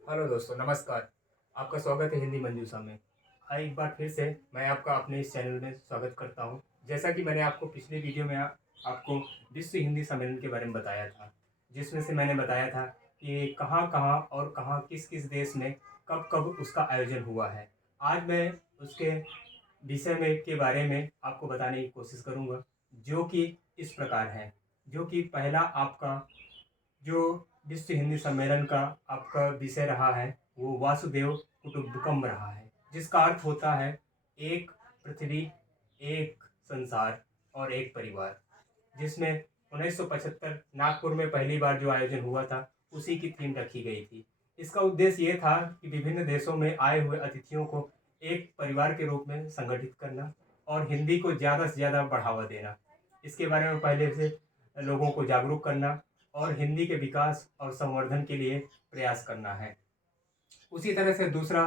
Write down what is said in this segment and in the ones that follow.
Hello दोस्तों, नमस्कार। आपका स्वागत है हिंदी मंजूषा में। एक बार फिर से मैं आपका अपने इस चैनल में स्वागत करता हूं। जैसा कि मैंने आपको पिछले वीडियो में आपको विश्व हिंदी सम्मेलन के बारे में बताया था, जिसमें से मैंने बताया था कि कहाँ-कहाँ और कहाँ किस-किस देश में कब-कब उसका आयोजन हुआ है। आज मैं उसके विषय में के बारे में आपको बताने की कोशिश करूँगा, जो कि इस प्रकार है। जो कि पहला आपका जो विश्व हिंदी सम्मेलन का आपका विषय रहा है वो वासुदेव कुटुंबकम रहा है, जिसका अर्थ होता है एक पृथ्वी, एक संसार और एक परिवार। जिसमें 1975 नागपुर में पहली बार जो आयोजन हुआ था उसी की थीम रखी गई थी। इसका उद्देश्य ये था कि विभिन्न देशों में आए हुए अतिथियों को एक परिवार के रूप में संगठित करना और हिंदी को ज़्यादा से ज़्यादा बढ़ावा देना। इसके बारे में पहले से लोगों को जागरूक करना और हिंदी के विकास और संवर्धन के लिए प्रयास करना है। उसी तरह से दूसरा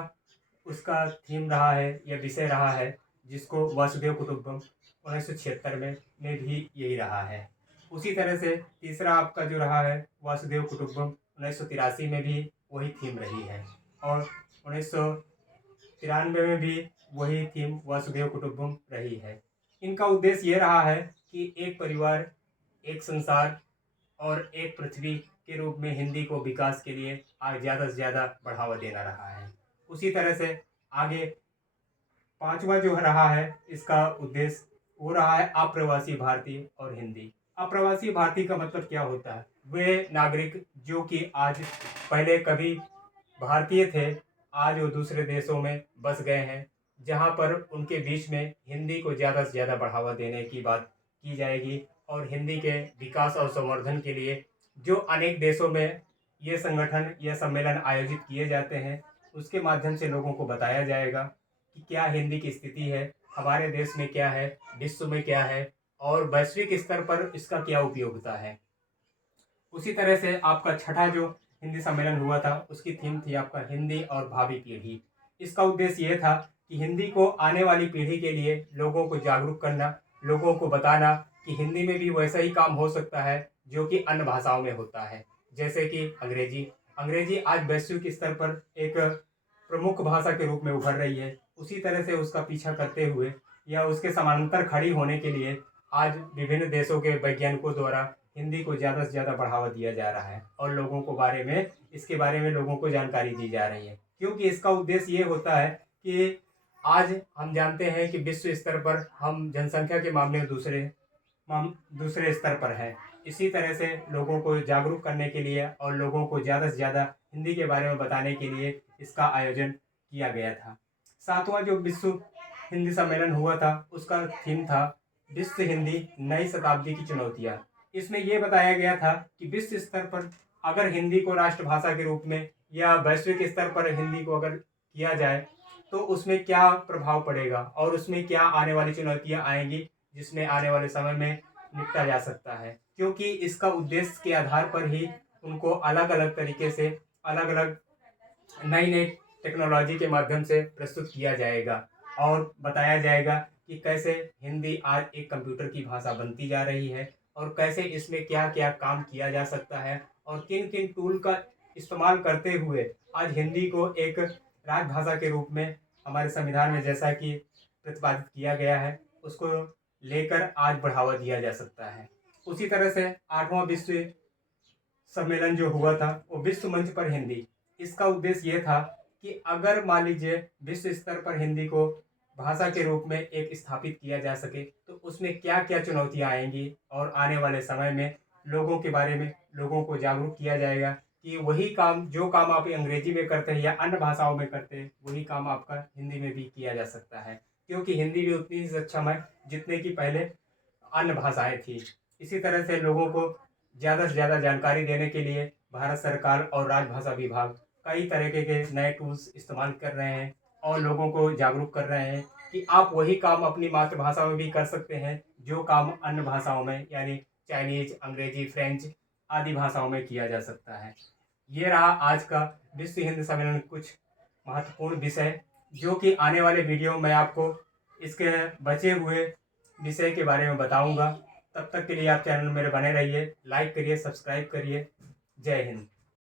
उसका थीम रहा है या विषय रहा है, जिसको वासुदेव कुटुंबकम 1976 में भी यही रहा है। उसी तरह से तीसरा आपका जो रहा है वासुदेव कुटुंबकम 1983 में भी वही थीम रही है और 1993 में भी वही थीम वासुदेव कुटुंबकम रही है। इनका उद्देश्य ये रहा है कि एक परिवार, एक संसार और एक पृथ्वी के रूप में हिंदी को विकास के लिए आज ज़्यादा से ज़्यादा बढ़ावा देना रहा है। उसी तरह से आगे पांचवा जो रहा है इसका उद्देश्य वो रहा है अप्रवासी भारतीय और हिंदी। अप्रवासी भारतीय का मतलब क्या होता है? वे नागरिक जो कि आज पहले कभी भारतीय थे, आज वो दूसरे देशों में बस गए हैं, जहाँ पर उनके बीच में हिंदी को ज़्यादा से ज़्यादा बढ़ावा देने की बात की जाएगी और हिंदी के विकास और संवर्धन के लिए जो अनेक देशों में ये संगठन या सम्मेलन आयोजित किए जाते हैं, उसके माध्यम से लोगों को बताया जाएगा कि क्या हिंदी की स्थिति है, हमारे देश में क्या है, विश्व में क्या है और वैश्विक स्तर पर इसका क्या उपयोगिता है। उसी तरह से आपका छठा जो हिंदी सम्मेलन हुआ था उसकी थीम थी आपका हिंदी और भावी पीढ़ी। इसका उद्देश्य ये था कि हिंदी को आने वाली पीढ़ी के लिए लोगों को जागरूक करना, लोगों को बताना कि हिंदी में भी वैसा ही काम हो सकता है जो कि अन्य भाषाओं में होता है। जैसे कि अंग्रेजी अंग्रेजी आज वैश्विक स्तर पर एक प्रमुख भाषा के रूप में उभर रही है। उसी तरह से उसका पीछा करते हुए या उसके समानांतर खड़ी होने के लिए आज विभिन्न देशों के वैज्ञानिकों द्वारा हिंदी को ज़्यादा से ज़्यादा बढ़ावा दिया जा रहा है और लोगों को इसके बारे में लोगों को जानकारी दी जा रही है, क्योंकि इसका उद्देश्य ये होता है कि आज हम जानते हैं कि विश्व स्तर पर हम जनसंख्या के मामले में दूसरे स्तर पर हैं। इसी तरह से लोगों को जागरूक करने के लिए और लोगों को ज़्यादा से ज़्यादा हिंदी के बारे में बताने के लिए इसका आयोजन किया गया था। सातवां जो विश्व हिंदी सम्मेलन हुआ था उसका थीम था विश्व हिंदी नई शताब्दी की चुनौतियाँ। इसमें यह बताया गया था कि विश्व स्तर पर अगर हिंदी को राष्ट्रभाषा के रूप में या वैश्विक स्तर पर हिंदी को अगर किया जाए तो उसमें क्या प्रभाव पड़ेगा और उसमें क्या आने वाली चुनौतियां आएंगी, जिसमें आने वाले समय में निपटा जा सकता है। क्योंकि इसका उद्देश्य के आधार पर ही उनको अलग अलग तरीके से अलग अलग नई नई टेक्नोलॉजी के माध्यम से प्रस्तुत किया जाएगा और बताया जाएगा कि कैसे हिंदी आज एक कंप्यूटर की भाषा बनती जा रही है और कैसे इसमें क्या क्या काम किया जा सकता है और किन किन टूल का इस्तेमाल करते हुए आज हिंदी को एक राजभाषा के रूप में हमारे संविधान में जैसा कि प्रतिपादित किया गया है उसको लेकर आज बढ़ावा दिया जा सकता है। उसी तरह से आठवां विश्व सम्मेलन जो हुआ था वो विश्व मंच पर हिंदी। इसका उद्देश्य ये था कि अगर मान लीजिए विश्व स्तर पर हिंदी को भाषा के रूप में एक स्थापित किया जा सके तो उसमें क्या क्या चुनौतियां आएंगी और आने वाले समय में लोगों के बारे में लोगों को जागरूक किया जाएगा कि वही काम जो काम आप अंग्रेजी में करते हैं या अन्य भाषाओं में करते हैं वही काम आपका हिंदी में भी किया जा सकता है, क्योंकि हिंदी भी उतनी ही सक्षम है जितने की पहले अन्य भाषाएं थी। इसी तरह से लोगों को ज़्यादा से ज़्यादा जानकारी देने के लिए भारत सरकार और राजभाषा विभाग कई तरीके के नए टूल्स इस्तेमाल कर रहे हैं और लोगों को जागरूक कर रहे हैं कि आप वही काम अपनी मातृभाषा में भी कर सकते हैं जो काम अन्य भाषाओं में यानी चाइनीज, अंग्रेजी, फ्रेंच आदि भाषाओं में किया जा सकता है। ये रहा आज का विश्व हिंदी सम्मेलन कुछ महत्वपूर्ण विषय, जो कि आने वाले वीडियो में आपको इसके बचे हुए विषय के बारे में बताऊंगा। तब तक के लिए आप चैनल मेरे बने रहिए, लाइक करिए, सब्सक्राइब करिए। जय हिंद।